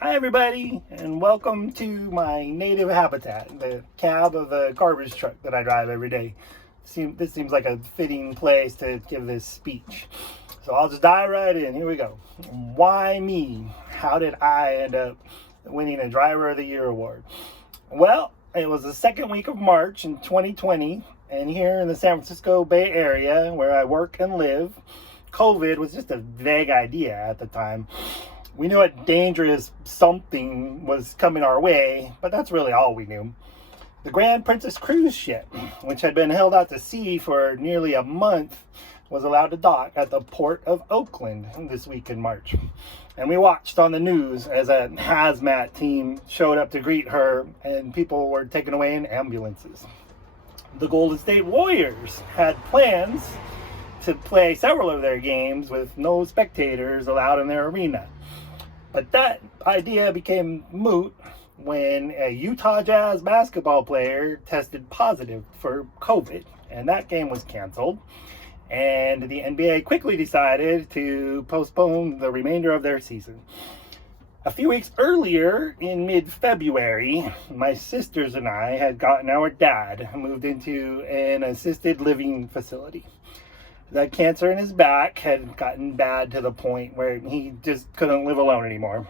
Hi everybody, and welcome to my native habitat, the cab of a garbage truck that I drive every day. This seems like a fitting place to give this speech. So I'll just dive right in. Here we go. Why me? How did I end up winning a Driver of the Year award? Well, it was the second week of March in 2020, and here in the San Francisco Bay Area, where I work and live, COVID was just a vague idea at the time. We knew a dangerous something was coming our way, but that's really all we knew. The Grand Princess cruise ship, which had been held out to sea for nearly a month, was allowed to dock at the port of Oakland this week in March. And we watched on the news as a hazmat team showed up to greet her, and people were taken away in ambulances. The Golden State Warriors had plans to play several of their games with no spectators allowed in their arena. But that idea became moot when a Utah Jazz basketball player tested positive for COVID, and that game was canceled. And the NBA quickly decided to postpone the remainder of their season. A few weeks earlier, in mid-February, my sisters and I had gotten our dad moved into an assisted living facility. The cancer in his back had gotten bad to the point where he just couldn't live alone anymore.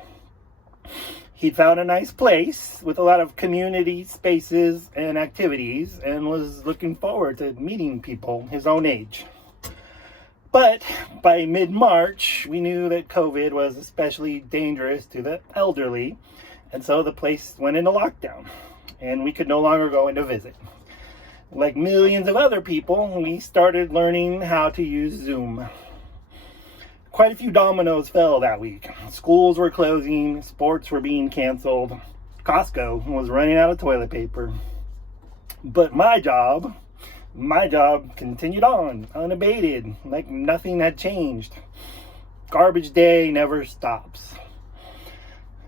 He'd found a nice place with a lot of community spaces and activities and was looking forward to meeting people his own age. But by mid-March, we knew that COVID was especially dangerous to the elderly, and so the place went into lockdown, and we could no longer go in to visit. Like millions of other people, we started learning how to use Zoom. Quite a few dominoes fell that week. Schools were closing, sports were being canceled, Costco was running out of toilet paper. But my job continued on, unabated, like nothing had changed. Garbage day never stops.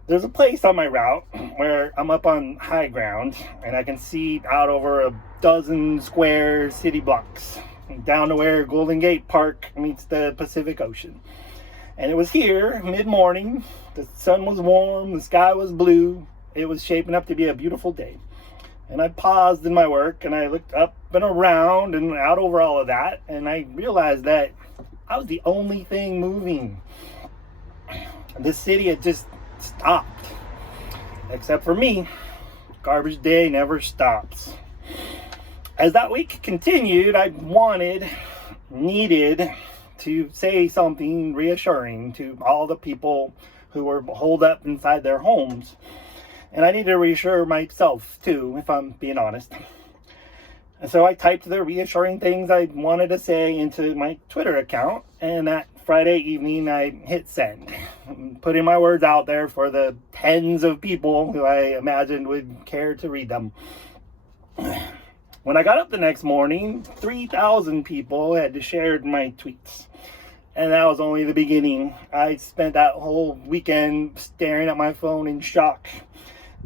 There's a place on my route where I'm up on high ground and I can see out over a dozen square city blocks down to where Golden Gate Park meets the Pacific Ocean. And it was here, mid-morning. The sun was warm, the sky was blue. It was shaping up to be a beautiful day. And I paused in my work and I looked up and around and out over all of that, and I realized that I was the only thing moving. This city had just stopped. Except for me, garbage day never stops. As that week continued, I needed to say something reassuring to all the people who were holed up inside their homes. And I needed to reassure myself too, if I'm being honest. And so I typed the reassuring things I wanted to say into my Twitter account, and that Friday evening I hit send, putting my words out there for the tens of people who I imagined would care to read them. When I got up the next morning, 3,000 people had shared my tweets. And that was only the beginning. I spent that whole weekend staring at my phone in shock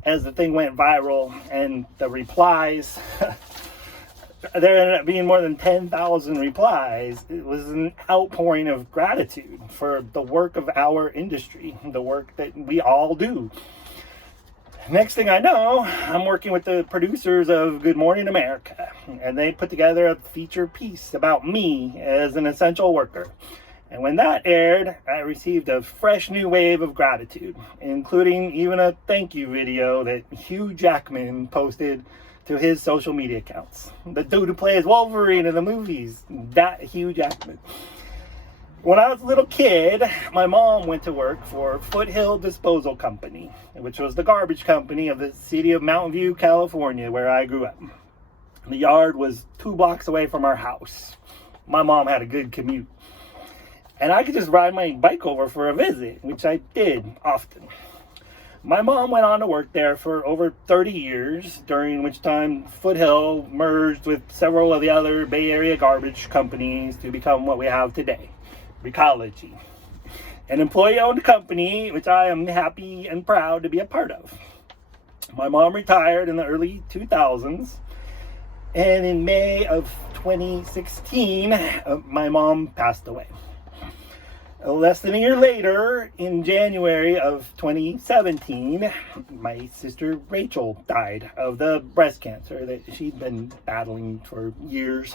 as the thing went viral, and the replies, there ended up being more than 10,000 replies. It was an outpouring of gratitude for the work of our industry, the work that we all do. Next thing I know, I'm working with the producers of Good Morning America, and they put together a feature piece about me as an essential worker. And when that aired, I received a fresh new wave of gratitude, including even a thank you video that Hugh Jackman posted to his social media accounts. The dude who plays Wolverine in the movies, that Hugh Jackman. When I was a little kid, my mom went to work for Foothill Disposal Company, which was the garbage company of the city of Mountain View, California, where I grew up. The yard was 2 blocks away from our house. My mom had a good commute. And I could just ride my bike over for a visit, which I did often. My mom went on to work there for over 30 years, during which time Foothill merged with several of the other Bay Area garbage companies to become what we have today, Recology, an employee-owned company which I am happy and proud to be a part of. My mom retired in the early 2000s, and in May of 2016, my mom passed away. Less than a year later, in January of 2017, my sister Rachel died of the breast cancer that she'd been battling for years.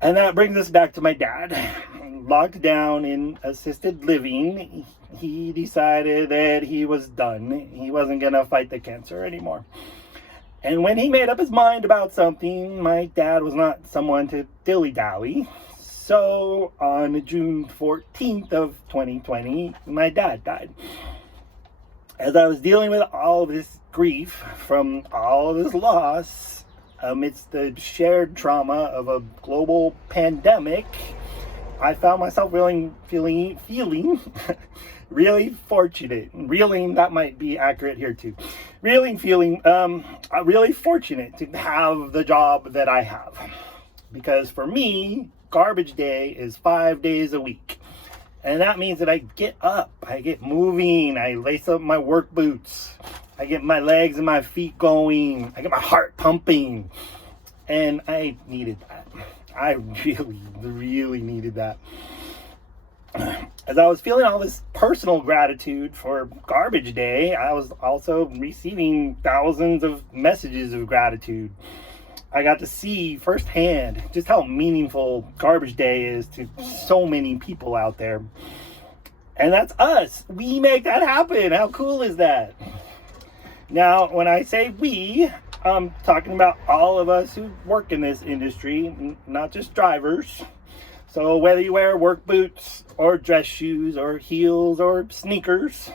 And that brings us back to my dad. Locked down in assisted living, he decided that he was done. He wasn't going to fight the cancer anymore. And when he made up his mind about something, my dad was not someone to dilly-dally. So on June 14th of 2020, my dad died. As I was dealing with all this grief from all this loss, amidst the shared trauma of a global pandemic, I found myself feeling really fortunate. Feeling, that might be accurate here too. Feeling really fortunate to have the job that I have. Because for me, garbage day is 5 days a week. And that means that I get up, I get moving, I lace up my work boots, I get my legs and my feet going, I get my heart pumping. And I needed that. I really needed that. As I was feeling all this personal gratitude for garbage day, I was also receiving thousands of messages of gratitude. I got to see firsthand just how meaningful garbage day is to so many people out there. And that's us. We make that happen. How cool is that? Now, when I say we, I'm talking about all of us who work in this industry, not just drivers. So whether you wear work boots or dress shoes or heels or sneakers,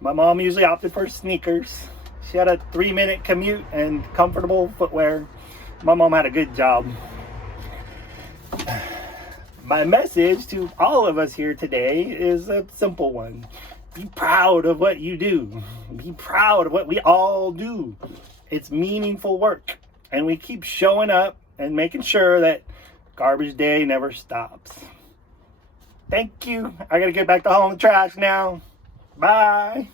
my mom usually opted for sneakers. She had a 3-minute commute and comfortable footwear. My mom had a good job. My message to all of us here today is a simple one. Be proud of what you do. Be proud of what we all do. It's meaningful work. And we keep showing up and making sure that garbage day never stops. Thank you. I gotta get back to hauling the trash now. Bye.